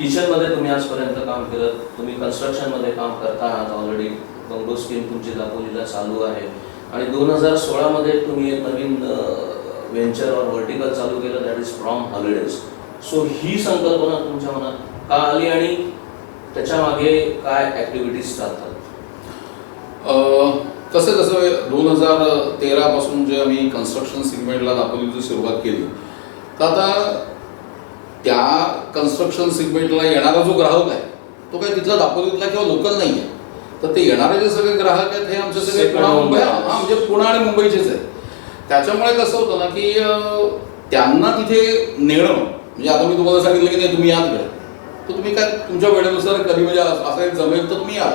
किचनमध्ये तुम्ही आजपर्यंत काम केलं तुम्ही कन्स्ट्रक्शनमध्ये काम करता आहात ऑलरेडी बंगलो स्कीम तुमची दापोलीला चालू आहे. आणि दोन हजार सोळामध्ये तुम्ही एक नवीन व्हेंचर और व्हर्टिकल चालू केलं that is from holidays so ही संकल्पना तुमच्या मनात का आली आणि त्याच्यामागे काय ॲक्टिव्हिटीज चालतात? कसं कसं दोन हजार तेरापासून जे आम्ही कन्स्ट्रक्शन सिगमेंटला दापोलीची सुरुवात केली तर आता त्या कन्स्ट्रक्शन सिगमेंटला येणारा जो ग्राहक आहे तो काही तिथला दापोलीतला किंवा लोकल नाही आहे तर ते येणारे जे सगळे ग्राहक आहेत हे आमचे सगळे पुणा मुंबई. हा म्हणजे पुणा आणि मुंबईचेच आहेत. त्याच्यामुळे कसं होतं ना की त्यांना तिथे नेणं म्हणजे आता मी तुम्हाला सांगितलं की नाही तुम्ही याच वेळ तर तुम्ही काय तुमच्या वेळेनुसार कधी म्हणजे असं असं एक जमेल तर तुम्ही याल.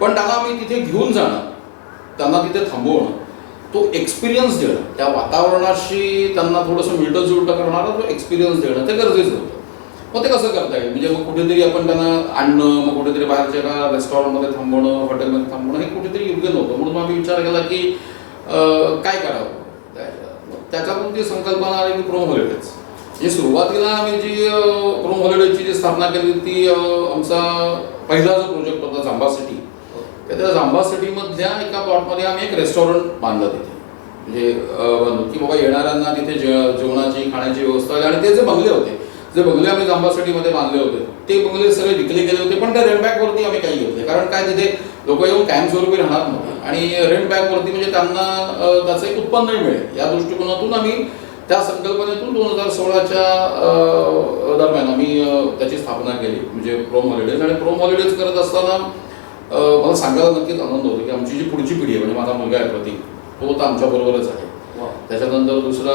पण त्यांना आम्ही तिथे घेऊन जाणं त्यांना तिथे थांबवणं तो एक्सपिरियन्स देणं. त्या वातावरणाशी त्यांना थोडंसं मिळतं जुळतं करणारा तो एक्सपिरियन्स देणं ते गरजेचं होतं. मग ते कसं करता येईल. म्हणजे मग कुठेतरी आपण त्यांना आणणं मग कुठेतरी बाहेरच्या रेस्टॉरंटमध्ये थांबवणं हॉटेलमध्ये थांबवणं हे कुठेतरी योग्य नव्हतं. म्हणून आम्ही विचार केला की काय करावं? त्याच्यातून ती संकल्पना आली की प्रोम हॉलिडेज म्हणजे सुरुवातीला आम्ही जी प्रोम हॉलिडेजची जी स्थापना केली ती आमचा पहिला जो प्रोजेक्ट होता जांबा सिटी त्या जांबा सिटीमधल्या एका प्लॉटमध्ये आम्ही एक रेस्टॉरंट बांधलं तिथे. म्हणजे की बाबा येणाऱ्यांना तिथे जे- जेवणाची खाण्याची व्यवस्था आणि ते जे बंगले होते जे बंगले आम्ही जांबासाठीमध्ये बांधले होते ते बंगले सगळे विकले गेले होते पण त्या रेंट बॅकवरती आम्ही काही घेतले कारण काय तिथे लोक येऊन कायमस्वरूपी राहणार नव्हते. आणि रेंट बॅकवरती म्हणजे त्यांना त्याचं एक उत्पन्नही मिळेल. या दृष्टिकोनातून आम्ही त्या संकल्पनेतून दोन हजार सोळाच्या दरम्यान आम्ही त्याची स्थापना केली. म्हणजे प्रोम हॉलिडेज आणि प्रोम हॉलिडेज करत असताना मला सांगायला नक्कीच आनंद होतो की आमची जी पुढची पिढी आहे म्हणजे माझा मुलगा आहे प्रतीक तो आता आमच्या बरोबरच आहे. त्याच्यानंतर दुसरा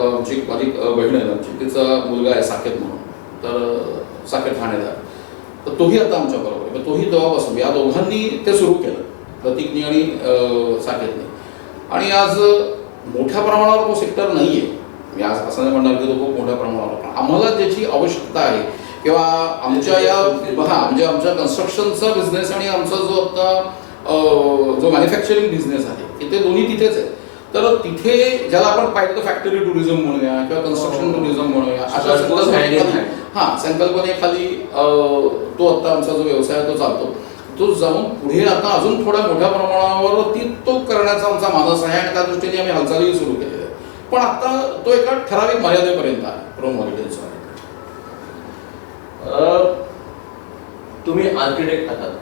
आमची एक माझी बहीण आहे आमची तिचा मुलगा आहे साकेत म्हणून. तर साकेत ठाणेदार. तर तोही आता आमच्या बरोबर आहे. तोही तेव्हापासून या दोघांनी ते सुरू केलं. प्रतीकनी आणि साकेतने. आणि आज मोठ्या प्रमाणावर तो सेक्टर नाही आहे मी आज असं नाही म्हणणार की तो खूप मोठ्या प्रमाणावर पण आम्हाला ज्याची आवश्यकता आहे किंवा आमच्या या हा म्हणजे आमच्या कन्स्ट्रक्शनचा बिझनेस आणि आमचा जो आता जो मॅन्युफॅक्चरिंग बिझनेस आहे ते दोन्ही तिथेच आहे. तर तिथे ज्याला आपण पाहिजे तर फॅक्टरी टुरिझम म्हणूया किंवा कन्स्ट्रक्शन हो. टुरिझम म्हणूया अशा hand. हा संकल्पनेखाली तो आता आमचा जो व्यवसाय तो चालतो. तो जाऊन पुढे आता अजून थोड्या मोठ्या प्रमाणावर ती तो करण्याचा आमचा मानस आहे आणि त्या दृष्टीने आम्ही हालचाली सुरू केलेल्या आहे. पण आता तो एका ठराविक मर्यादेपर्यंत आहे प्रोम हॉलिडेजचा तुम्ही आर्किटेक्ट आहात.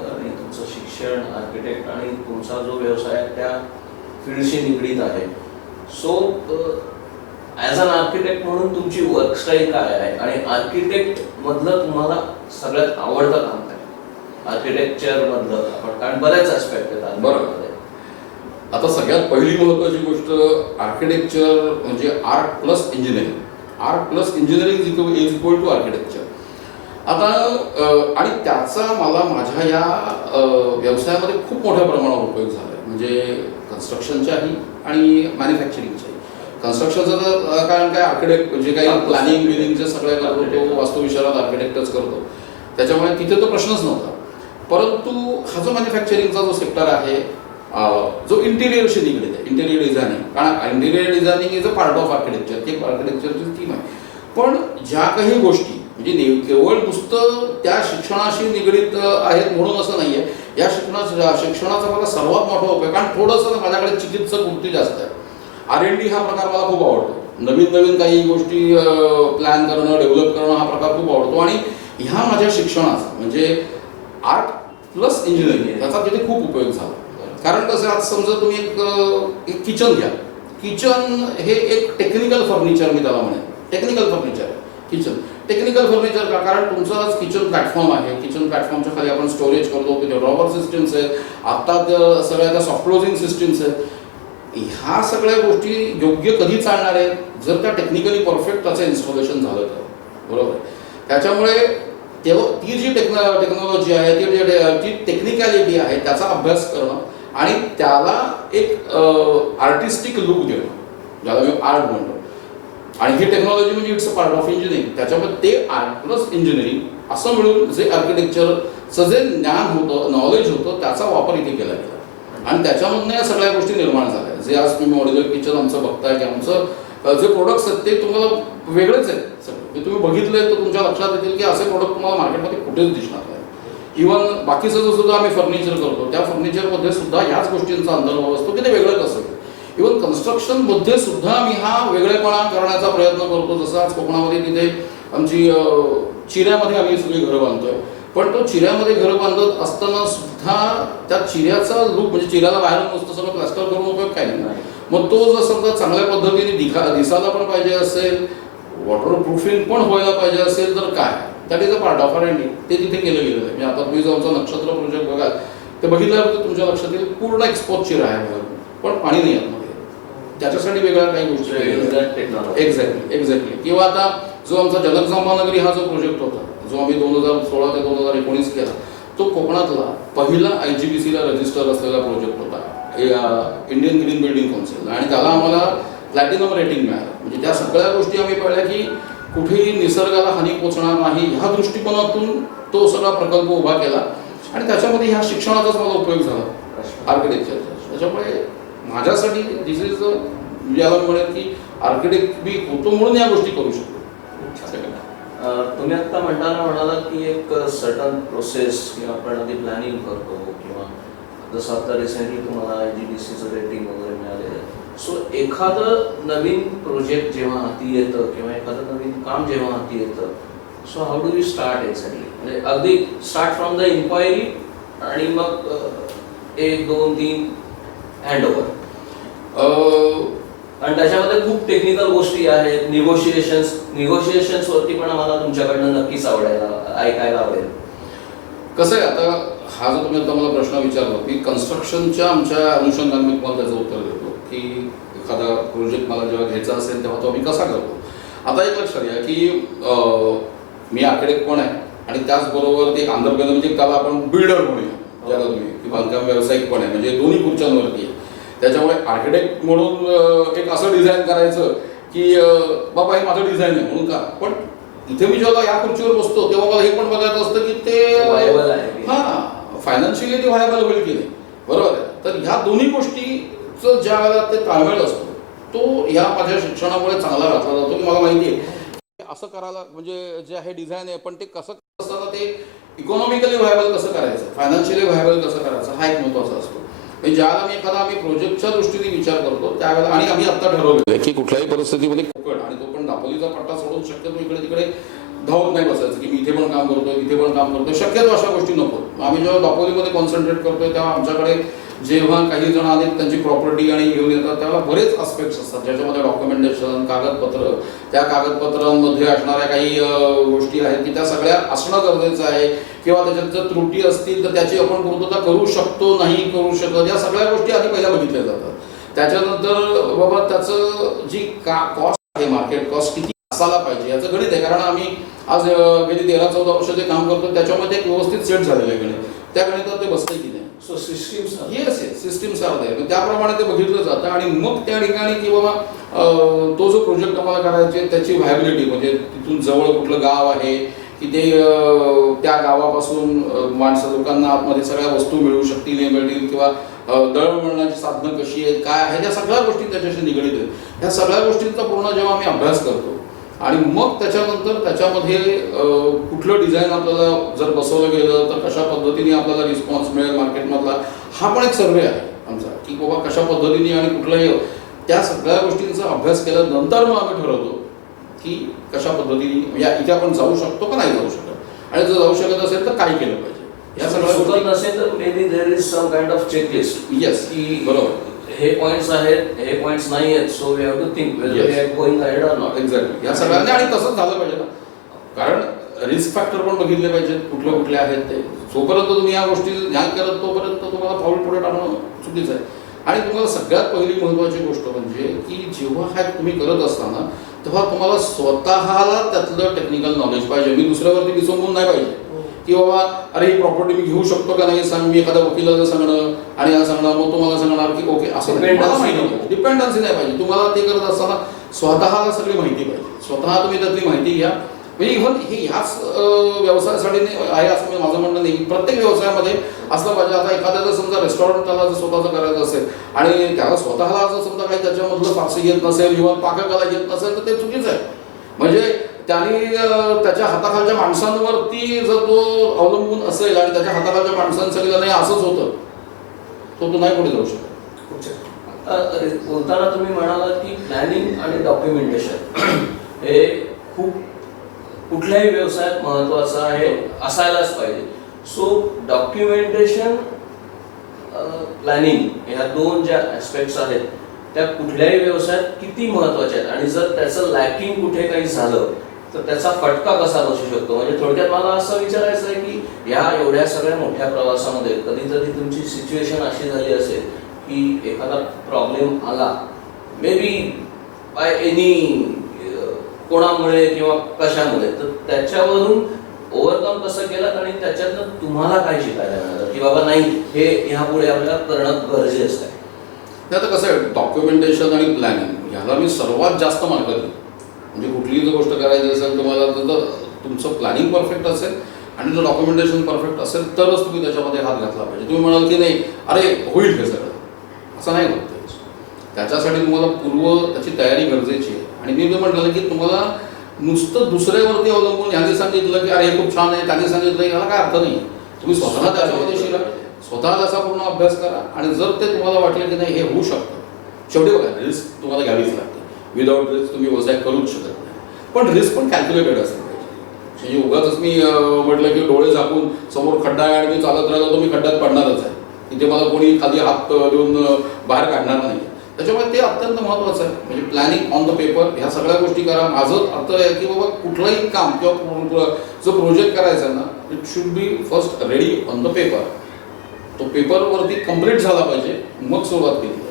आणि तुमचं शिक्षण आर्किटेक्ट आणि तुमचा जो व्यवसाय आहे त्या फील्डशी निगडीत आहे. सो ॲज अन आर्किटेक्ट म्हणून तुमची वर्कस्टाईल काय आहे? आणि आर्किटेक्ट मधलं तुम्हाला सगळ्यात आवडतं काम काय? आर्किटेक्चर मधलं आपण कारण बऱ्याच ऍस्पेक्ट आहेत बरोबर. आता सगळ्यात पहिली महत्वाची गोष्ट आर्किटेक्चर म्हणजे art plus engineering art plus engineering is equal to architecture आता आणि त्याचा मला माझ्या या व्यवसायामध्ये खूप मोठ्या प्रमाणावर उपयोग झाला आहे म्हणजे कन्स्ट्रक्शनच्याही आणि मॅन्युफॅक्चरिंगच्याही कन्स्ट्रक्शनचं तर कारण काय आर्किटेक्ट जे काही प्लॅनिंग बिलिंगचे सगळे करतो तो वास्तुविशारात आर्किटेक्टच करतो. त्याच्यामुळे तिथे तो प्रश्नच नव्हता. परंतु हा जो मॅन्युफॅक्चरिंगचा जो सेक्टर आहे जो इंटिरियरशी निगडीत आहे इंटिरियर डिझायनिंग कारण interior designing is a part of architecture ती आर्किटेक्चरची थीम आहे. पण ज्या काही गोष्टी म्हणजे केवळ नुसतं त्या शिक्षणाशी निगडीत आहेत म्हणून असं नाही आहे या शिक्षणा शिक्षणाचा मला सर्वात मोठा उपयोग कारण थोडंसं माझ्याकडे चिकित्सक वृत्ती जास्त आहे. आर एन डी हा प्रकार मला खूप आवडतो. नवीन नवीन काही गोष्टी प्लॅन करणं डेव्हलप करणं हा प्रकार खूप आवडतो. आणि ह्या माझ्या शिक्षणाचा म्हणजे आर्ट प्लस इंजिनिअरिंग त्याचा तिथे खूप उपयोग झाला. कारण कसं आज समजा तुम्ही एक एक किचन घ्या. किचन हे एक टेक्निकल फर्निचर मी त्याला म्हणेन. Technical furniture kitchen technical furniture का? कारण तुमचं किचन प्लॅटफॉर्म आहे. किचन प्लॅटफॉर्मच्या खाली आपण स्टोरेज करतो तिथे रॉबर सिस्टीम्स आहेत. आत्ता सगळ्या त्या सॉफ्ट क्लोजिंग सिस्टम्स आहेत. ह्या सगळ्या गोष्टी योग्य कधी चालणार आहेत? जर त्या टेक्निकली परफेक्ट त्याचं इन्स्टॉलेशन झालं तर. बरोबर? त्याच्यामुळे तेव्हा ती जी टेक्नो टेक्नॉलॉजी आहे ती जी जी टेक्निकॅलिटी आहे त्याचा अभ्यास करणं आणि त्याला एक आर्टिस्टिक लुक देणं. ज्याला मी आर्ट म्हणतो. आणि ही टेक्नॉलॉजी म्हणजे it's a part of engineering त्याच्यामध्ये ते आर्ट प्लस इंजिनिअरिंग असं मिळून जे आर्किटेक्चरचं जे ज्ञान होतं नॉलेज होतं त्याचा वापर इथे केला गेला. आणि त्याच्यामधनं या सगळ्या गोष्टी निर्माण झाल्या. जे आज तुम्ही मॉड्युलर किचन आमचं बघताय की आमचं जे प्रोडक्ट्स आहेत ते तुम्हाला वेगळेच आहेत सगळे. म्हणजे तुम्ही बघितले तर तुमच्या लक्षात येतील की असे प्रोडक्ट तुम्हाला मार्केटमध्ये कुठेच दिसणार नाही. इव्हन बाकीचं जो सुद्धा आम्ही फर्निचर करतो त्या फर्निचरमध्ये सुद्धा ह्याच गोष्टींचा अंतर्भाव असतो की ते वेगळं कसं इव्हन कन्स्ट्रक्शनमध्ये सुद्धा आम्ही हा वेगळेपणा करण्याचा प्रयत्न करतो. जसं आज कोकणामध्ये तिथे आमची चिऱ्यामध्ये आम्ही सगळी घरं बांधतोय. पण तो चिऱ्यामध्ये घरं बांधत असताना सुद्धा त्या चिऱ्याचा लूक म्हणजे चिऱ्याला बाहेर नुसतं सगळं प्लास्टर करून उपयोग काय नाही. मग तो जर समजा चांगल्या पद्धतीने दिखा दिसायला पण पाहिजे असेल वॉटर प्रूफिंग पण व्हायला पाहिजे असेल तर काय? That is a part of R ते तिथे केलं गेलेलं आहे. म्हणजे आता तुम्ही जो आमचा नक्षत्र प्रोजेक्ट बघाल ते बघितल्यावर तुमच्या लक्षात येईल पूर्ण एक्सपोज चिरा आहे पण पाणी नाही आतमध्ये त्याच्यासाठी वेगळ्या काही गोष्टी एक्झॅक्टली एक्झॅक्टली किंवा आता जो आमचा जनकजांबानगरी हा जो प्रोजेक्ट होता जो आम्ही दोन हजार सोळा ते दोन हजार एकोणीस केला तो कोकणातला पहिला आय जी बी सीला रजिस्टर असलेला प्रोजेक्ट होता. हे, इंडियन ग्रीन बिल्डिंग काउन्सिल आणि त्याला आम्हाला प्लॅटिनम रेटिंग मिळालं. म्हणजे त्या सगळ्या गोष्टी आम्ही पाहिल्या की कुठेही निसर्गाला हानी पोचणार नाही ह्या दृष्टिकोनातून तो सगळा प्रकल्प उभा केला. आणि त्याच्यामध्ये ह्या शिक्षणाचाच मला उपयोग झाला. आर्किटेक्चरचा त्याच्यामुळे माझ्यासाठी दिस इज याला म्हणेल की आर्किटेक्ट मी होतो म्हणून या गोष्टी करू शकतो. तुम्ही आता म्हणताना म्हणाला की एक सर्टन प्रोसेस किंवा आपण आधी प्लॅनिंग करतो किंवा जसं आता रिसेंटली तुम्हाला आय जी डी सीचं रेटिंग वगैरे मिळालेलं आहे सो एखादं नवीन प्रोजेक्ट जेव्हा हाती येतं किंवा एखादं नवीन काम जेव्हा हाती येतं so how do you start exactly म्हणजे अगदी स्टार्ट फ्रॉम द इन्क्वायरी आणि मग एक दोन तीन हँड ओव्हर आणि त्याच्यामध्ये खूप टेक्निकल गोष्टी आहेत. निगोशिएशन्स निगोशिएशन्स वरती पण आम्हाला तुमच्याकडनं नक्कीच आवडायला ऐकायला आवडेल. कसं आहे आता हा जो तुम्ही आता मला प्रश्न विचारला की कन्स्ट्रक्शनच्या आमच्या अनुषंगाने मी तुम्हाला त्याचं उत्तर देतो की एखादा प्रोजेक्ट मला जेव्हा घ्यायचा असेल तेव्हा तो आम्ही कसा करतो? आता एक लक्षात घ्या की मी आर्किटेक्ट पण आहे आणि त्याचबरोबर ते आंध्र प्रदेश म्हणजे त्याला आपण बिल्डर म्हणूया. ज्याला तुम्ही की बांधकाम व्यावसायिक पण आहे. म्हणजे दोन्ही खुर्च्यांवरती. आहे त्याच्यामुळे आर्किटेक्ट म्हणून एक असं डिझाईन करायचं की बाबा हे माझं डिझाईन आहे म्हणून का पण इथे मी जेव्हा या खुर्चीवर बसतो तेव्हा मला हे पण बघायचं असतं की ते Viable आहे? हा फायनान्शियली ते व्हायबल होईल की नाही? बरोबर आहे. तर ह्या दोन्ही गोष्टीचं ज्या वेळेला ते ताळमेळ असतो तो या माझ्या शिक्षणामुळे चांगला घातला जातो की मला माहिती आहे. असं करायला म्हणजे जे आहे डिझाईन आहे पण ते कसं असताना ते इकॉनॉमिकली व्हायबल कसं करायचं? फायनान्शियली व्हायबल कसं करायचं? हा एक महत्त्वाचा असतो. ज्यावेळेला मी एखादा आम्ही प्रोजेक्टच्या दृष्टीने विचार करतो त्यावेळेला आणि आम्ही आता ठरवलेलं आहे की कुठल्याही परिस्थितीमध्ये कोकण आणि तो पण दापोलीचा पट्टा सोडून शक्यतो इकडे तिकडे धावत नाही बसायचं की मी इथे पण काम करतोय इथे पण काम करतोय. शक्यतो अशा गोष्टी नको. आम्ही जेव्हा दापोलीमध्ये कॉन्सन्ट्रेट करतोय तेव्हा आमच्याकडे जेव्हा काही जण आले त्यांची प्रॉपर्टी आणि घेऊन येतात त्याला बरेच आस्पेक्ट्स असतात. ज्याच्यामध्ये डॉक्युमेंटेशन कागदपत्र त्या कागदपत्रांमध्ये असणाऱ्या काही गोष्टी आहेत की त्या सगळ्या असणं गरजेचं आहे किंवा त्याच्यात जर त्रुटी असतील तर त्याची आपण पूर्तता करू शकतो नाही करू शकत या सगळ्या गोष्टी आधी पहिल्या बघितल्या जातात. त्याच्यानंतर बाबा त्याचं जी का कॉस्ट आहे मार्केट कॉस्ट किती असायला पाहिजे याचं गणित आहे. कारण आम्ही आज गेली तेरा चौदा वर्ष जे काम करतो त्याच्यामध्ये एक व्यवस्थित सेट झालेलं आहे गणित. त्या गणितात ते बसतं की नाही? So system yes yes systems सारखं आहे त्याप्रमाणे ते बघितलं जातं. आणि मग त्या ठिकाणी की बाबा तो जो प्रोजेक्ट आम्हाला करायचा आहे त्याची व्हायबिलिटी म्हणजे तिथून जवळ कुठलं गाव आहे की ते त्या गावापासून माणसं लोकांना आतमध्ये सगळ्या वस्तू मिळू शकतील हे मिळतील किंवा दळणवळणाची साधनं कशी आहेत काय आहे या सगळ्या गोष्टी त्याच्याशी निगडीत आहेत. ह्या सगळ्या गोष्टींचा पूर्ण जेव्हा आम्ही अभ्यास करतो आणि मग त्याच्यानंतर त्याच्यामध्ये कुठलं डिझाईन आपल्याला जर बसवलं गेलं तर कशा पद्धतीने आपल्याला रिस्पॉन्स मिळेल मार्केटमधला हा पण एक सर्वे आहे आमचा की बाबा कशा पद्धतीने आणि कुठलंही त्या सगळ्या गोष्टींचा अभ्यास केल्यानंतर मग आम्ही ठरवतो की कशा पद्धतीने या इथे आपण जाऊ शकतो का नाही जाऊ शकत आणि जर जाऊ शकत असेल तर काय केलं पाहिजे या सगळ्या गोष्टी नसेल तर maybe there is some kind of checklist Yes, की बरोबर. हे पॉइंट्स आहेत हे पॉइंट्स नाही आहेत so we have to think whether. We are going ahead or not exactly या सगळ्यांनी आणि तसंच झालं पाहिजे ना. कारण रिस्क फॅक्टर पण बघितले पाहिजेत कुठले कुठले आहेत ते. जोपर्यंत तुम्ही या गोष्टी नाही करत तोपर्यंत तुम्हाला पाऊल पुढे टाकणं चुकीचं आहे. आणि तुम्हाला सगळ्यात पहिली महत्त्वाची गोष्ट म्हणजे की जेव्हा हा तुम्ही करत असताना तेव्हा तुम्हाला स्वतःला त्यातलं टेक्निकल नॉलेज पाहिजे. मी दुसऱ्यावरती विसंबून नाही पाहिजे. की बाबा अरे ही प्रॉपर्टी मी घेऊ शकतो का नाही? सांग मी एखाद्या वकिलाला सांगणं आणि या सांगणं मग तुम्हाला सांगणार की ओके असं. डिपेंडन्सी नाही. पाहिजे. तुम्हाला ते करत असताना स्वतःला सगळी माहिती पाहिजे. स्वतः तुम्ही त्यातली माहिती घ्या. म्हणजे इव्हन हे ह्याच व्यवसायासाठी नाही आहे असं मी माझं म्हणणं नाही. प्रत्येक व्यवसायामध्ये असलं पाहिजे. आता एखाद्याचं समजा रेस्टॉरंट त्याला जर स्वतःचं करायचं असेल आणि त्याला स्वतःला जर समजा काही त्याच्यामधलं फारसं येत नसेल किंवा पाककला येत नसेल तर ते चुकीचं आहे. म्हणजे त्यांनी त्याच्या हाताखालच्या माणसांवरती जर तो अवलंबून असेल आणि त्याच्या हाताखालच्या माणसांनी सांगितलं नाही असंच होतं तो तो नाही पुढे जाऊ शकतो. आता बोलताना तुम्ही म्हणालात की प्लॅनिंग आणि डॉक्युमेंटेशन हे खूप कुठल्याही व्यवसायात महत्वाचं आहे असायलाच पाहिजे. सो डॉक्युमेंटेशन प्लॅनिंग ह्या दोन ज्या ॲस्पेक्ट्स आहेत त्या कुठल्याही व्यवसायात किती महत्त्वाच्या आहेत? आणि जर त्याचं लॅकिंग कुठे काही झालं तर त्याचा फटका कसा बसू शकतो? म्हणजे थोडक्यात मला असं विचारायचं आहे की या एवढ्या सगळ्या मोठ्या प्रवासामध्ये कधीतरी तुमची सिच्युएशन अशी झाली असेल की एखादा प्रॉब्लेम आला. मे बी बाय एनी कोणामुळे किंवा कशामुळे. तर त्याच्यावरून ओव्हरकम कसं केलं आणि त्याच्यातनं तुम्हाला काय शिकायला मिळालं? की बाबा नाही हे ह्यापुढे आपल्याला करणं गरजेचं आहे. ते आता कसं आहे डॉक्युमेंटेशन आणि प्लॅनिंग ह्याला मी सर्वात जास्त मार्ग देतो म्हणजे कुठलीही जर गोष्ट करायची असेल तुम्हाला तर तर तुमचं प्लॅनिंग परफेक्ट असेल आणि जर डॉक्युमेंटेशन परफेक्ट असेल तरच तुम्ही त्याच्यामध्ये हात घातला पाहिजे. तुम्ही म्हणाल की नाही अरे होईल हे सगळं. असं नाही होत. ते. त्याच्यासाठी तुम्हाला पूर्व त्याची तयारी गरजेची आहे. आणि मी जे म्हटलं की तुम्हाला नुसतं दुसऱ्यावरती अवलंबून ह्याने सांगितलं की अरे हे खूप छान आहे त्याने सांगितलं याला काय अर्थ नाही. तुम्ही स्वतः त्याच्यामध्ये शिरा. स्वतः त्याचा पूर्ण अभ्यास करा. आणि जर ते तुम्हाला वाटलं की नाही हे होऊ शकतं. शेवटी बघा रिस्क तुम्हाला घ्यावीच लागते. विदाऊट रिस्क तुम्ही व्यवसाय करूच शकत नाही. पण रिस्क पण कॅल्क्युलेटेड असतात पाहिजे. म्हणजे उगाच मी म्हटलं की डोळे झाकून समोर खड्डा आहे आणि मी चालत राहिलो तर मी खड्ड्यात पडणारच आहे. तिथे मला कोणी खाली हात देऊन बाहेर काढणार नाही. त्याच्यामुळे ते अत्यंत महत्त्वाचं आहे. म्हणजे प्लॅनिंग ऑन द पेपर ह्या सगळ्या गोष्टी करा. माझं अर्थ आहे की बाबा कुठलंही काम किंवा जो प्रोजेक्ट करायचा आहे ना it should be first ready on the paper तो पेपरवरती कंप्लीट झाला पाहिजे. मग सुरुवात केली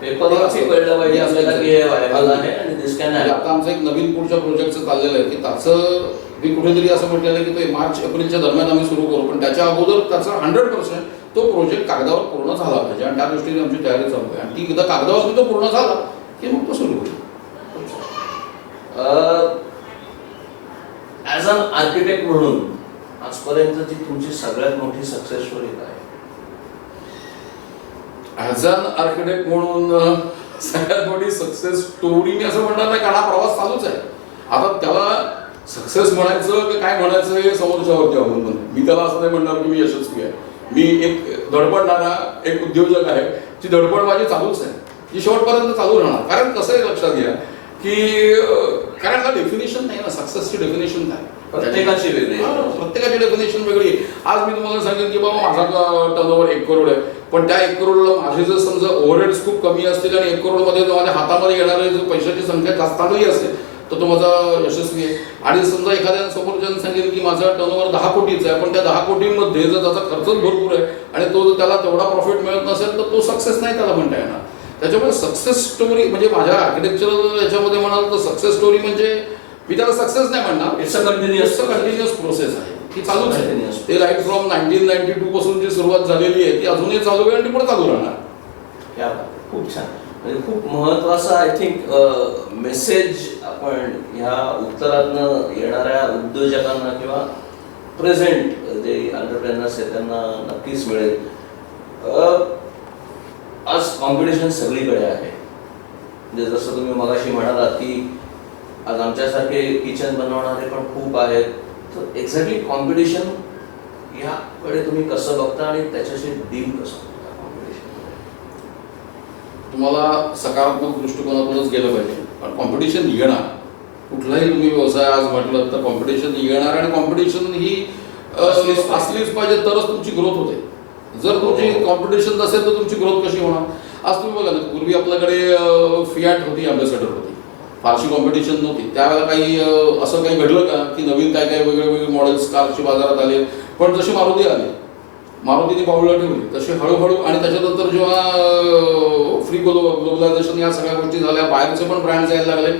पाहिजे पेपरवरती कळलं पाहिजे आपल्याला की हे व्हायबल आहे आणि दिस कॅन म्हणजे आता आमचं एक नवीन पुढच्या प्रोजेक्टचं चाललेलं आहे की त्याचं मी कुठेतरी असं म्हटलेलं आहे की ते मार्च एप्रिलच्या दरम्यान आम्ही सुरू करू पण त्याच्या अगोदर त्याचा हंड्रेड पर्सेंट तो प्रोजेक्ट कागदावर पूर्ण झाला पाहिजे. आणि त्या दृष्टीने आमची तयारी चालू आहे. आणि ती एकदा कागदावर तो पूर्ण झाला की मग तो सुरू होईल. ॲज अन आर्किटेक्ट म्हणून आजपर्यंतची तुमची सगळ्यात मोठी सक्सेस स्टोरी काय? ॲज अन आर्किटेक्ट म्हणून सगळ्यात मोठी सक्सेस स्टोरी मी असं म्हणणार नाही कारण हा प्रवास चालूच आहे. आता त्याला सक्सेस म्हणायचं की काय म्हणायचं हे समोरच्यावरती अवलंबून मी त्याला असं नाही म्हणणार की मी यशस्वी आहे. मी एक धडपडणारा एक उद्योजक आहे जी धडपड माझी चालूच आहे. जी शेवटपर्यंत चालू राहणार. कारण कसं आहे लक्षात घ्या की कारण हा डेफिनेशन नाही ना सक्सेसची डेफिनेशन नाही प्रत्येकाची वेगळी आहे. हा, प्रत्येकाची डेफिनेशन वेगळी आहे. आज मी तुम्हाला सांगेन की बाबा माझा टर्नओव्हर एक करोड आहे पण त्या एक करोडला माझे जर समजा ओव्हरहेड्स खूप कमी असतील आणि एक करोडमध्ये माझ्या हातामध्ये येणारे जर पैशाची संख्या जास्त असेल तर तो माझा यशस्वी आहे आणि समजा एखाद्या समोरच्याने सांगेल की माझा टर्नओव्हर दहा कोटीचा आहे पण त्या दहा कोटींमध्ये जर त्याचा खर्चच भरपूर आहे आणि तो जर त्याला तेवढा प्रॉफिट मिळत नसेल तर तो सक्सेस नाही त्याला म्हणता येणार त्याच्यामुळे सक्सेस स्टोरी म्हणजे माझ्या आर्किटेक्चर याच्यामध्ये म्हणाल तर सक्सेस स्टोरी म्हणजे मी त्याला सक्सेस नाही म्हणणार. Continuous It's a continuous process आहे. ती चालूच आहे. ते right from nineteen ninety two पासून जी सुरुवात झालेली आहे ती अजूनही चालू आहे आणि ती पुढे चालू राहणार. खूप छान. म्हणजे खूप महत्त्वाचा आय थिंक मेसेज आपण ह्या उत्तरातनं येणाऱ्या उद्योजकांना किंवा प्रेझेंट जे अंटरप्रेनर्स आहेत त्यांना नक्कीच मिळेल. अ, आज कॉम्पिटिशन सगळीकडे आहे. म्हणजे जसं तुम्ही मगाशी म्हणालात की आज आमच्यासारखे किचन बनवणारे पण खूप आहेत. तर एक्झॅक्टली कॉम्पिटिशन याकडे तुम्ही कसं बघता आणि त्याच्याशी डील कसं तुम्हाला सकारात्मक दृष्टिकोनातूनच गेलं पाहिजे. पण कॉम्पिटिशन येणार. कुठलाही तुम्ही व्यवसाय आज म्हटलं तर कॉम्पिटिशन येणार आणि कॉम्पिटिशन ही असलीच पाहिजे. तरच तुमची ग्रोथ होते. जर तुमची हो. कॉम्पिटिशन नसेल तर तुमची ग्रोथ कशी होणार? आज तुम्ही बघा ना पूर्वी आपल्याकडे फियाट होती अम्बेसेडर होती. फारशी कॉम्पिटिशन नव्हती. त्यावेळेला काही असं काही घडलं का की नवीन काय काय वेगळे वेगळे मॉडेल्स कारचे बाजारात आले? पण जशी मारुती आली मारुतीने पावलं ठेवली तशी हळूहळू आणि त्याच्यानंतर जेव्हा फ्री ग्लोबलायझेशन या सगळ्या गोष्टी झाल्या बाहेरचे पण ब्रँड्स यायला लागले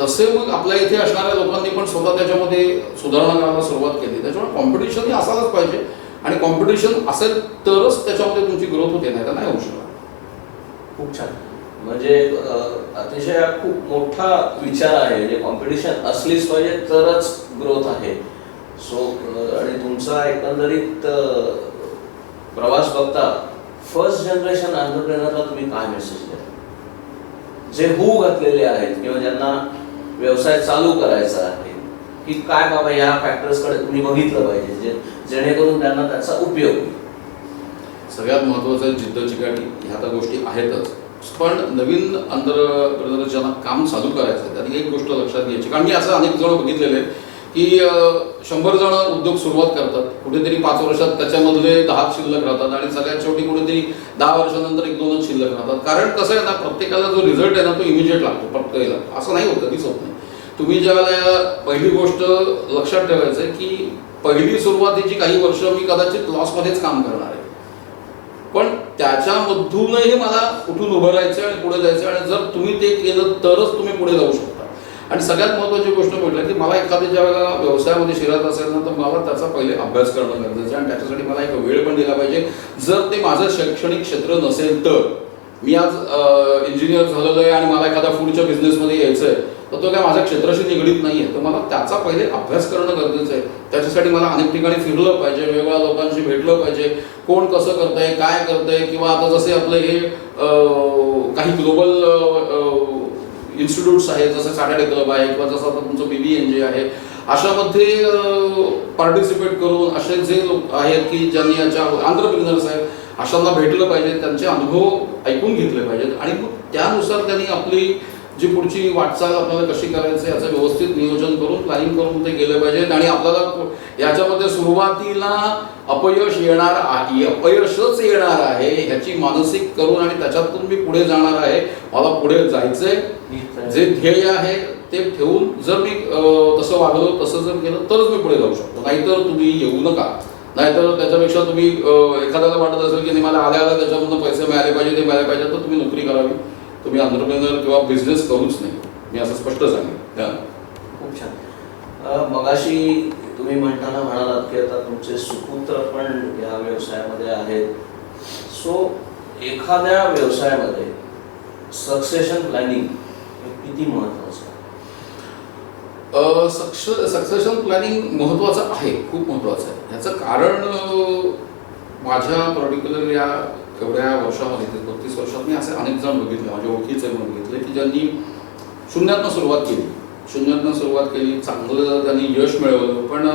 तसे मग आपल्या इथे असणाऱ्या लोकांनी पण स्वतः त्याच्यामध्ये सुधारणा करायला सुरुवात केली. त्याच्यामुळे कॉम्पिटिशन हे असायलाच पाहिजे आणि कॉम्पिटिशन असेल तरच त्याच्यामध्ये तुमची ग्रोथ होते नाही तर नाही होऊ शकत. खूप छान. म्हणजे अतिशय हा खूप मोठा विचार आहे. म्हणजे कॉम्पिटिशन असलीच पाहिजे तरच ग्रोथ आहे. सो आणि तुमचा एकंदरीत प्रवास बघता फर्स्ट जनरेशन आंतरप्रेनरला तुम्ही काय मेसेज द्या जे हू घातलेले आहेत किंवा ज्यांना व्यवसाय चालू करायचा आहे की काय बाबा या फॅक्टर्सकडे तुम्ही बघितलं पाहिजे जे जेणेकरून त्यांना त्याचा उपयोग होईल? सगळ्यात महत्वाचं जिद्द चिकाटी ह्या तर गोष्टी आहेतच. पण नवीन अंतर काम चालू करायचं आहे. त्यात एक गोष्ट लक्षात घ्यायची. कारण मी असं अनेक जण बघितलेले आहे की शंभर जण उद्योग सुरुवात करतात कुठेतरी पाच वर्षात त्याच्यामधले दहा शिल्लक राहतात आणि सगळ्यात शेवटी कुठेतरी दहा वर्षानंतर एक दोनच शिल्लक राहतात. कारण कसं आहे ना प्रत्येकाला जो रिझल्ट आहे ना तो इमिजिएट लागतो प्रत्येकाला असं नाही होत कधीच होत नाही. तुम्ही ज्यावेळेला पहिली गोष्ट लक्षात ठेवायचं आहे की पहिली सुरुवातीची काही वर्ष मी कदाचित लॉसमध्येच काम करणार आहे. पण त्याच्यामधूनही मला उठून उभं राहायचं आणि पुढे जायचं आणि जर तुम्ही ते केलं तरच तुम्ही पुढे जाऊ शकता. आणि सगळ्यात महत्त्वाची गोष्ट म्हटलं की मला एखाद्या ज्या वेळेला व्यवसायामध्ये शिरत असेल ना तर मला त्याचा पहिले अभ्यास करणं गरजेचं आणि त्याच्यासाठी मला एक वेळ पण दिला पाहिजे. जर ते माझं शैक्षणिक क्षेत्र नसेल तर मी आज इंजिनियर झालेलो आहे आणि मला एखाद्या फूडच्या बिझनेसमध्ये यायचं आहे तर तो काय माझ्या क्षेत्राशी निगडीत नाही आहे तर मला त्याचा पहिले अभ्यास करणं गरजेचं आहे. त्याच्यासाठी मला अनेक ठिकाणी फिरलं पाहिजे वेगवेगळ्या लोकांशी भेटलं पाहिजे. कोण कसं करतंय काय करतंय किंवा आता जसे आपलं हे काही ग्लोबल इन्स्टिट्यूट्स आहेत जसं सॅटर्डे क्लब आहे किंवा जसं आता तुमचं बी बी एन जे आहे अशामध्ये पार्टिसिपेट करून असे जे लोक आहेत की ज्यांनी याच्या आंतरप्रिनर्स आहेत अशांना भेटलं पाहिजे त्यांचे अनुभव ऐकून घेतले पाहिजेत. आणि मग त्यानुसार त्यांनी आपली जी पुढची वाटचाल आपल्याला कशी करायची याचं व्यवस्थित नियोजन करून प्लॅनिंग करून ते गेलं पाहिजे. आणि आपल्याला याच्यामध्ये सुरुवातीला अपयश येणार आहे अपयशच येणार आहे ह्याची मानसिक करून आणि त्याच्यातून मी पुढे जाणार आहे मला पुढे जायचंय. जे ध्येय आहे ते ठेवून जर मी तसं वागलो तसं जर केलं तरच मी पुढे जाऊ शकतो. नाहीतर तुम्ही येऊ नका. नाहीतर त्याच्यापेक्षा तुम्ही एखाद्याला वाटत असेल की नाही मला आल्या आल्या त्याच्यामधून पैसे मिळाले पाहिजे ते मिळाले पाहिजे तर तुम्ही नोकरी करावी. तुम्ही अंतरप्रेनर किंवा बिझनेस करूच नाही. मी असं स्पष्ट सांगेन. त्या खूप छान. मगाशी तुम्ही म्हणताना म्हणालात की आता तुमचे सुपुत्र पण या व्यवसायामध्ये आहेत. सो एखाद्या व्यवसायामध्ये सक्सेशन प्लॅनिंग किती महत्वाचं आहे? सक्सेशन प्लॅनिंग महत्त्वाचं आहे. खूप महत्त्वाचं आहे. ह्याचं कारण माझ्या पर्टिक्युलर या एवढ्या वर्षामध्ये ते बत्तीस वर्षात मी असे अनेक जण बघितले माझ्या ओळखीचे पण बघितले की ज्यांनी शून्यातनं सुरुवात केली. शून्यातनं सुरुवात केली चांगलं त्यांनी यश मिळवलं पण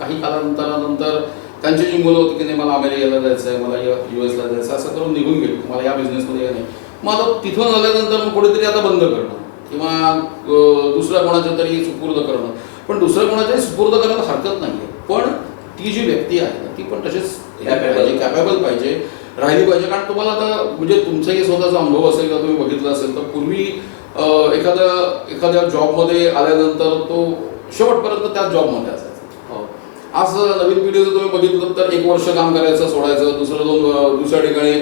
काही कालांतरानंतर त्यांची जी मुलं होती की नाही मला अमेरिकेला जायचं आहे मला यू एसला जायचं आहे, असं करून निघून गेली. मला या बिझनेसमध्ये नाही. मग आता तिथून आल्यानंतर मग कुठेतरी आता बंद करणं किंवा दुसऱ्या कोणाच्या तरी सुपूर्द करणं. पण दुसऱ्या कोणाच्याही सुपूर्द करायला हरकत नाही आहे पण ती जी व्यक्ती आहे ना ती पण तशीच Capable. कॅपेबल पाहिजे. राहिली पाहिजे. कारण तुम्हाला आता म्हणजे तुमचाही स्वतःचा अनुभव असेल किंवा तुम्ही बघितला असेल तर पूर्वी एखाद्या एखाद्या जॉबमध्ये आल्यानंतर तो शेवटपर्यंत त्याच जॉबमध्ये असायचा. हो. आज नवीन पिढीचं तुम्ही बघितलं तर एक वर्ष काम करायचं सोडायचं दुसरं दोन दुसऱ्या ठिकाणी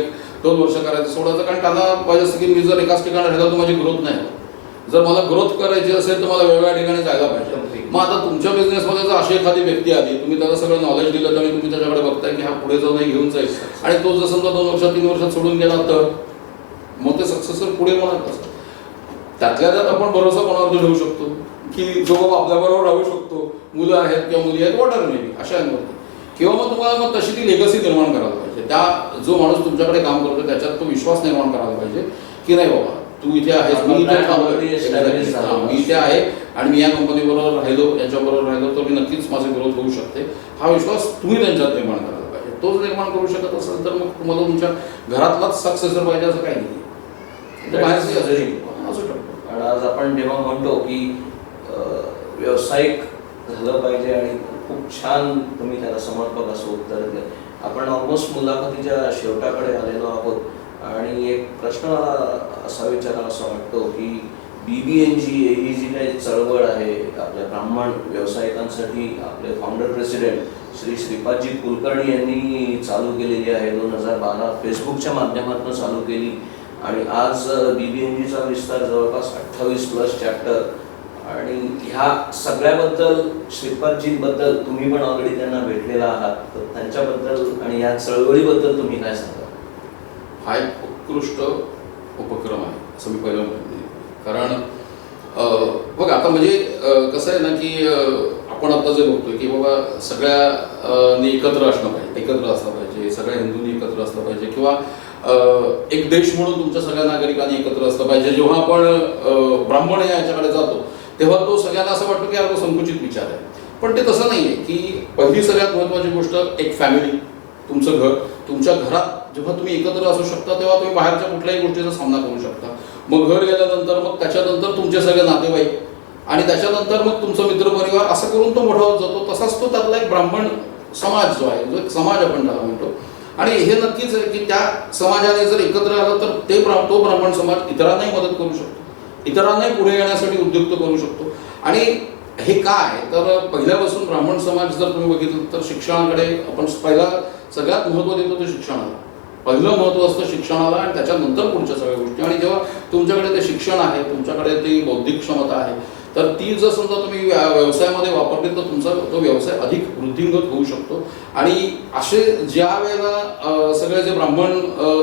दोन वर्ष करायचं सोडायचं. कारण त्यांना पाहिजे असतं की मी जर एकाच ठिकाणी राहिलो तर माझी ग्रोथ नाही. जर मला ग्रोथ करायची असेल तर मला वेगवेगळ्या ठिकाणी जायला पाहिजे. मग आता तुमच्या बिझनेसमध्ये जर अशी एखादी व्यक्ती आली तुम्ही त्याला सगळं नॉलेज दिलं आणि तुम्ही त्याच्याकडे बघताय की हा पुढे जाऊन घेऊन जाईल. आणि तो जर समजा दोन वर्षात तीन वर्षात सोडून गेला तर मग ते सक्सेसर पुढे कसं? त्यातल्या त्यात आपण भरोसा कोणावर ठेवू शकतो? की जो बाबा आपल्याबरोबर राहू शकतो मुलं आहेत किंवा मुली आहेत वॉटर मे अशा यांवरती. किंवा मग तुम्हाला मग तशी ती लेगसी निर्माण करायला पाहिजे. त्या जो माणूस तुमच्याकडे काम करतो त्याच्यात तो विश्वास निर्माण करायला पाहिजे की नाही बाबा तू इथे आहेस मी इथे मी इथे आहे. आणि मी या कंपनी बरोबर राहिलो यांच्याबरोबर राहिलो तर मी नक्कीच माझी ग्रोथ होऊ शकते. हा विश्वास तुम्ही त्यांच्यात निर्माण करायला पाहिजे. तोच निर्माण करू शकत असेल तर मग तुम्हाला तुमच्या घरातलाच सक्सेसर पाहिजे असं काही नाही. आणि आज आपण जेव्हा म्हणतो की व्यावसायिक झालं पाहिजे आणि खूप छान तुम्ही त्याला समर्पक असं उत्तर दिलं. आपण ऑलमोस्ट मुलाखतीच्या शेवटाकडे आलेलो आहोत. आणि एक प्रश्न मला असा विचारावा असं वाटतो की जी ही जी काही चळवळ आहे आपल्या ब्राह्मण व्यावसायिकांसाठी आपले फाउंडर प्रेसिडेंट श्री श्रीपादजी कुलकर्णी यांनी चालू केलेली आहे. दोन हजार बारा फेसबुकच्या माध्यमातून चालू केली. आणि आज बी बी एन जीचा विस्तार जवळपास अठ्ठावीस प्लस चॅप्टर आणि ह्या सगळ्याबद्दल श्रीपादजींबद्दल तुम्ही पण ऑलरेडी त्यांना भेटलेला आहात. तर त्यांच्याबद्दल आणि या चळवळीबद्दल तुम्ही काय सांगा हा एक उत्कृष्ट उपक्रम आहे असं मी पहिलं म्हणते कारण बघा आता म्हणजे कसं आहे ना की आपण आता जे बघतोय की बाबा सगळ्या एकत्र असणं पाहिजे एकत्र असलं पाहिजे सगळ्या हिंदूंनी एकत्र असलं पाहिजे किंवा एक देश म्हणून तुमच्या सगळ्या नागरिकांनी एकत्र असलं पाहिजे. जेव्हा आपण ब्राह्मण या याच्याकडे जातो तेव्हा तो सगळ्यांना असं वाटतं की यार तो संकुचित विचार आहे. पण ते तसं नाही आहे की पहिली सगळ्यात महत्त्वाची गोष्ट एक फॅमिली तुमचं घर. तुमच्या घरात जेव्हा तुम्ही एकत्र असू शकता तेव्हा तुम्ही बाहेरच्या कुठल्याही गोष्टीचा सामना करू शकता. मग घर गेल्यानंतर मग त्याच्यानंतर तुमचे सगळे नातेवाईक. आणि त्याच्यानंतर मग तुमचा मित्रपरिवार असं करून तो मोठा होत जातो. तसाच तो त्यातला एक ब्राह्मण समाज जो आहे जो एक समाज आपण त्याला म्हणतो. आणि हे नक्कीच आहे की त्या समाजाने जर एकत्र आलं तर ते ब्रा- तो ब्राह्मण समाज इतरांनाही मदत करू शकतो. इतरांनाही पुढे येण्यासाठी उद्युक्त करू शकतो. आणि हे काय? तर पहिल्यापासून ब्राह्मण समाज जर तुम्ही बघितलं तर शिक्षणाकडे आपण पहिला सगळ्यात महत्त्व देतो ते शिक्षणाला. पहिलं महत्त्व असतं शिक्षणाला आणि त्याच्यानंतर पुढच्या सगळ्या गोष्टी. आणि जेव्हा तुमच्याकडे ते शिक्षण आहे तुमच्याकडे ती बौद्धिक क्षमता आहे तर ती जर समजा तुम्ही व्या- व्यवसायामध्ये वापरली तर तुमचा तो व्यवसाय अधिक वृद्धिंगत होऊ शकतो. आणि असे ज्या वेळेला सगळे जे ब्राह्मण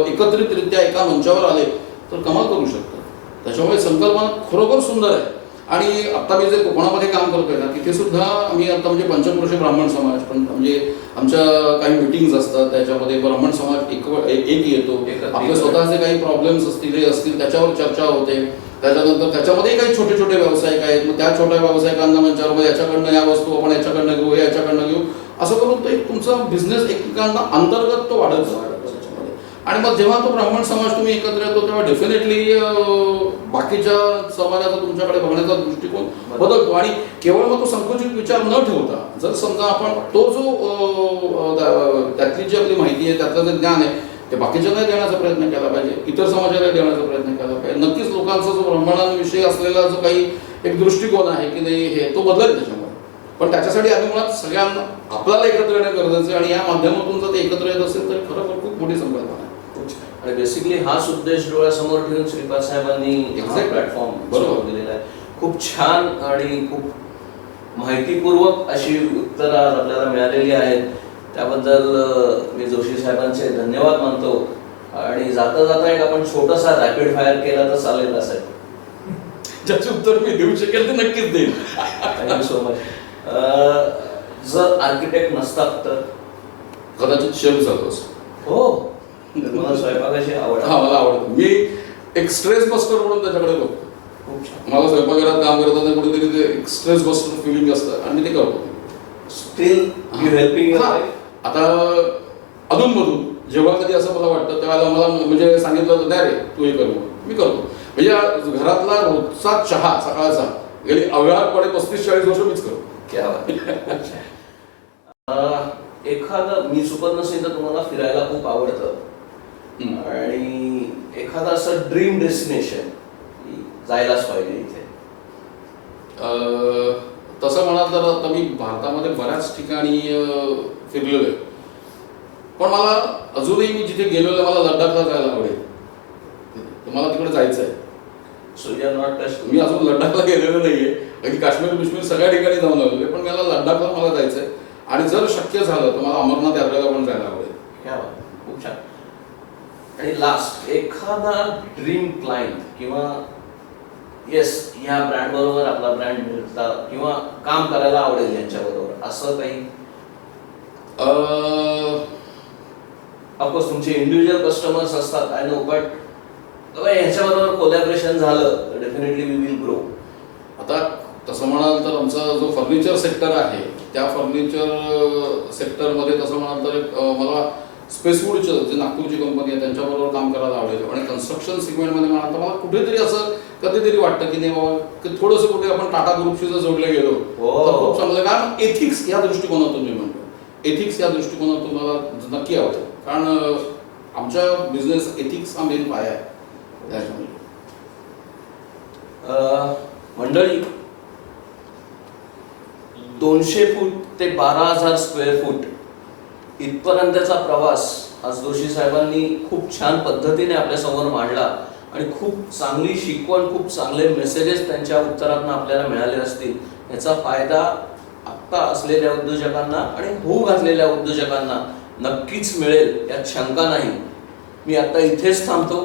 एकत्रितरित्या एका मंचावर आले तर कमाल करू शकतात. त्याच्यामुळे संकल्पना खरोखर सुंदर आहे. आणि आता मी जे कोकणामध्ये काम करतोय ना तिथे सुद्धा मी आता म्हणजे पंचक्रोशी ब्राह्मण समाज पण म्हणजे आमच्या काही मिटिंग्स असतात त्याच्यामध्ये ब्राह्मण समाज एक एक येतो. आपले स्वतःचे काही प्रॉब्लेम्स असतील हे असतील त्याच्यावर चर्चा होते त्याच्यानंतर त्याच्यामध्ये काही छोटे छोटे व्यावसायिक आहेत मग त्या छोट्या व्यावसायिकांना मंचावर मग याच्याकडनं या वस्तू आपण याच्याकडनं घेऊ याच्याकडनं घेऊ असं करून तो एक तुमचा बिझनेस एकमेकांना अंतर्गत तो वाढत जातो. आणि मग जेव्हा तो ब्राह्मण समाज तुम्ही एकत्र येतो तेव्हा डेफिनेटली बाकीच्या समाजाचा तुमच्याकडे बघण्याचा दृष्टिकोन बदलतो. आणि केवळ मग तो संकुचित विचार न ठेवता जर समजा आपण तो जो त्यातली जी आपली माहिती आहे त्यातलं जे ज्ञान आहे ते बाकीच्यांना देण्याचा प्रयत्न केला पाहिजे इतर समाजाला देण्याचा प्रयत्न केला पाहिजे. नक्कीच लोकांचा जो ब्राह्मणांविषयी असलेला जो काही एक दृष्टिकोन आहे की नाही हे तो बदलेल त्याच्यामुळे. पण त्याच्यासाठी आम्ही मुळात सगळ्यांना आपल्याला एकत्र येणं गरजेचं आहे आणि या माध्यमातून जर ते एकत्र येत असेल तर खरं खूप मोठी संपत्ती आणि बेसिकली हाच उद्देश डोळ्यासमोर ठेवून श्रीपाद साहेबांनी Exactly. प्लॅटफॉर्म बरोबर. दिलेला आहे. खूप छान आणि खूप माहितीपूर्वक अशी उत्तरं आज आपल्याला मिळालेली आहेत. त्याबद्दल मी जोशी साहेबांचे धन्यवाद मानतो. आणि जाता जाता एक आपण छोटासा रॅपिड फायर केला तर चालेल असं. आहे ज्याचे उत्तर मी देऊ शकेल ते नक्कीच देईन थँक्यू सो मच जर आर्किटेक्ट नसतात तर? कदाचित शेफ झालो असतो. हो. मला स्वयंपाकाची आवड हा. मला आवडतं मी एक स्ट्रेस बस्टर म्हणून त्याच्याकडे बघतो. मला स्वयंपाकघरात काम करताना कुठेतरी ते एक स्ट्रेस बस्टर फिलिंग असतं आणि मी ते करतो. Still you helping. आता अधूनमधून जेव्हा कधी असं मला वाटतं त्यावेळेला मला म्हणजे सांगितलं नाही रे तू हे कर. मी करतो. म्हणजे घरातला रोजचा चहा सकाळचा गेली अव्याहतपणे पस्तीस चाळीस वर्ष मीच करतो. एखादं मी नसेल तर तुम्हाला फिरायला खूप आवडतं. आणि एखादं असं ड्रीम डेस्टिनेशन जायलाच पाहिजे इथे. तसं म्हणाल तर आता मी भारतामध्ये बऱ्याच ठिकाणी फिरलेलो आहे पण मला अजूनही मी जिथे गेलेलो आहे, मला लडाखला जायला आवडेल. मला तिकडे जायचं आहे so you are not touch me अजून लडाखला गेलेलो नाहीये. अगदी काश्मीर बिश्मीर सगळ्या ठिकाणी जाऊन आलेलो आहे. पण मला लडाखला मला जायचं आहे आणि जर शक्य झालं तर मला अमरनाथ यात्रेला पण जायला आवडेल. खूप छान. आणि लास्ट एखादा ड्रीम क्लायंट किंवा येस ह्या ब्रँड बरोबर आपला ब्रँड मिळता किंवा काम करायला आवडेल यांच्या बरोबर असं काही? ऑफकोर्स तुमचे इंडिव्हिज्युअल कस्टमर्स असतात आय नो बट ह्याच्याबरोबर कोलॅबरेशन झालं डेफिनेटली वी विल ग्रो आता तसं म्हणाल तर आमचा जो फर्निचर सेक्टर आहे त्या फर्निचर सेक्टरमध्ये तसं म्हणाल तर मला स्पेसवूडचं जे नागपूरची कंपनी आहे त्यांच्याबरोबर काम करायला आवडेल. आणि कन्स्ट्रक्शन सेगमेंटमध्ये म्हणाल तर मला कुठेतरी असं कधीतरी वाटतं की नाही बाबा की थोडंसं कुठे आपण टाटा ग्रुपशी जर जोडले गेलो हो. तर खूप चांगलं. कारण एथिक्स या दृष्टिकोनातून मी म्हणतो. एथिक्स या दृष्टिकोनातून मला नक्की आवडेल. कारण आमच्या बिझनेस एथिक्स हा मेन पाया आहे. त्याच्यामध्ये. मंडळी दोनशे फूट ते बारा हजार स्क्वेअर फूट इथपर्यंतचा प्रवास आज जोशी साहेबांनी खूप छान पद्धतीने आपल्यासमोर मांडला आणि खूप चांगली शिकवण खूप चांगले मेसेजेस त्यांच्या उत्तरातून आपल्याला मिळाले असतील याचा फायदा आत्ता असलेल्या उद्योजकांना आणि होऊ घातलेल्या उद्योजकांना नक्कीच मिळेल यात शंका नाही. मी आता इथेच थांबतो.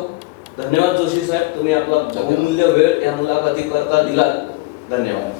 धन्यवाद जोशी साहेब तुम्ही आपला बहुमूल्य वेळ या मुलाखती करता दिला धन्यवाद.